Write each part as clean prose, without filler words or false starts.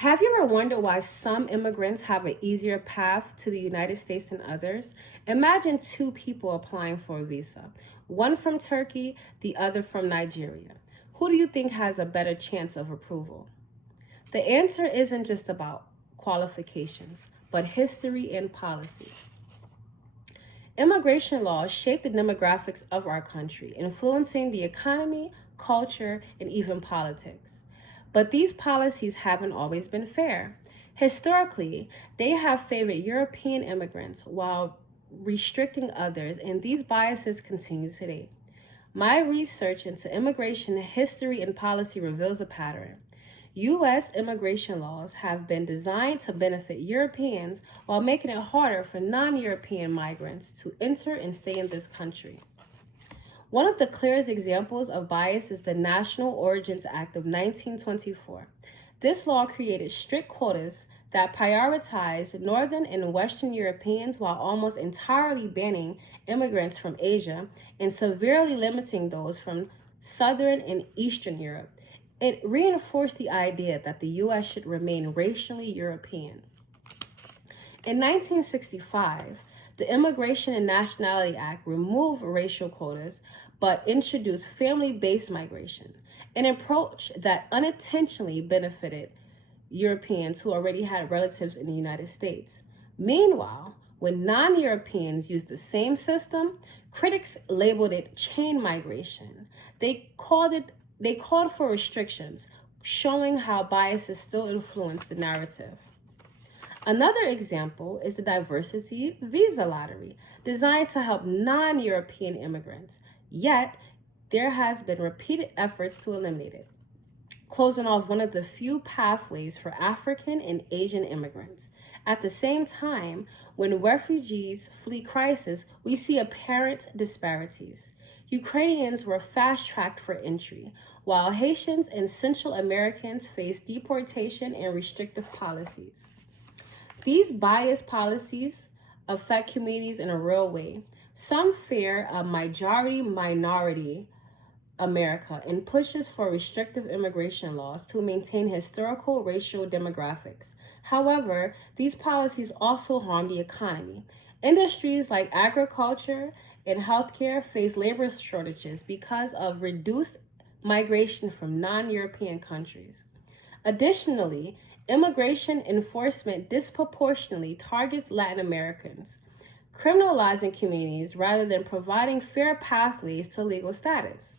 Have you ever wondered why some immigrants have an easier path to the United States than others? Imagine two people applying for a visa, one from Turkey, the other from Nigeria. Who do you think has a better chance of approval? The answer isn't just about qualifications, but history and policy. Immigration laws shape the demographics of our country, influencing the economy, culture, and even politics. But these policies haven't always been fair. Historically, they have favored European immigrants while restricting others, and these biases continue today. My research into immigration history and policy reveals a pattern. U.S. immigration laws have been designed to benefit Europeans while making it harder for non European migrants to enter and stay in this country. One of the clearest examples of bias is the National Origins Act of 1924. This law created strict quotas that prioritized Northern and Western Europeans while almost entirely banning immigrants from Asia and severely limiting those from Southern and Eastern Europe. It reinforced the idea that the U.S. should remain racially European. In 1965, the Immigration and Nationality Act removed racial quotas but introduced family-based migration, an approach that unintentionally benefited Europeans who already had relatives in the United States. Meanwhile, when non-Europeans used the same system, critics labeled it chain migration. They called for restrictions, showing how biases still influence the narrative. Another example is the diversity visa lottery, designed to help non-European immigrants. Yet, there has been repeated efforts to eliminate it, closing off one of the few pathways for African and Asian immigrants. At the same time, when refugees flee crisis, we see apparent disparities. Ukrainians were fast-tracked for entry, while Haitians and Central Americans face deportation and restrictive policies. These biased policies affect communities in a real way. Some fear a majority-minority America and pushes for restrictive immigration laws to maintain historical racial demographics. However, these policies also harm the economy. Industries like agriculture and healthcare face labor shortages because of reduced migration from non-European countries. Additionally, immigration enforcement disproportionately targets Latin Americans, criminalizing communities rather than providing fair pathways to legal status.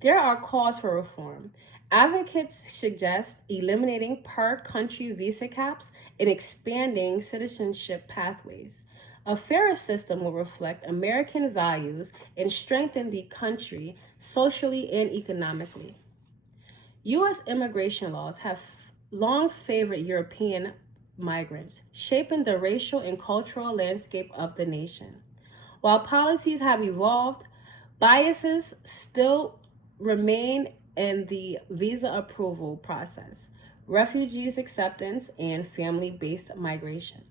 There are calls for reform. Advocates suggest eliminating per-country visa caps and expanding citizenship pathways. A fairer system will reflect American values and strengthen the country socially and economically. U.S. immigration laws have long favored European migrants, shaping the racial and cultural landscape of the nation. While policies have evolved, biases still remain in the visa approval process, refugees acceptance, and family-based migration.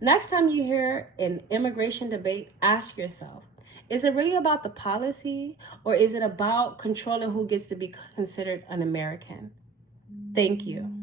Next time you hear an immigration debate, ask yourself, is it really about the policy or is it about controlling who gets to be considered an American? Thank you.